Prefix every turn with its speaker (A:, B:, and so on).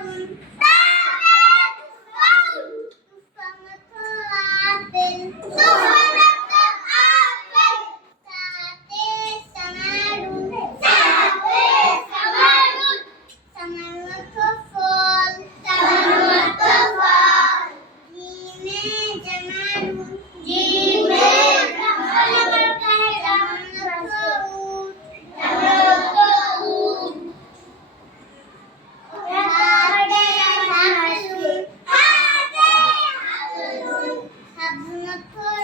A: Hoşçakalın. Ah,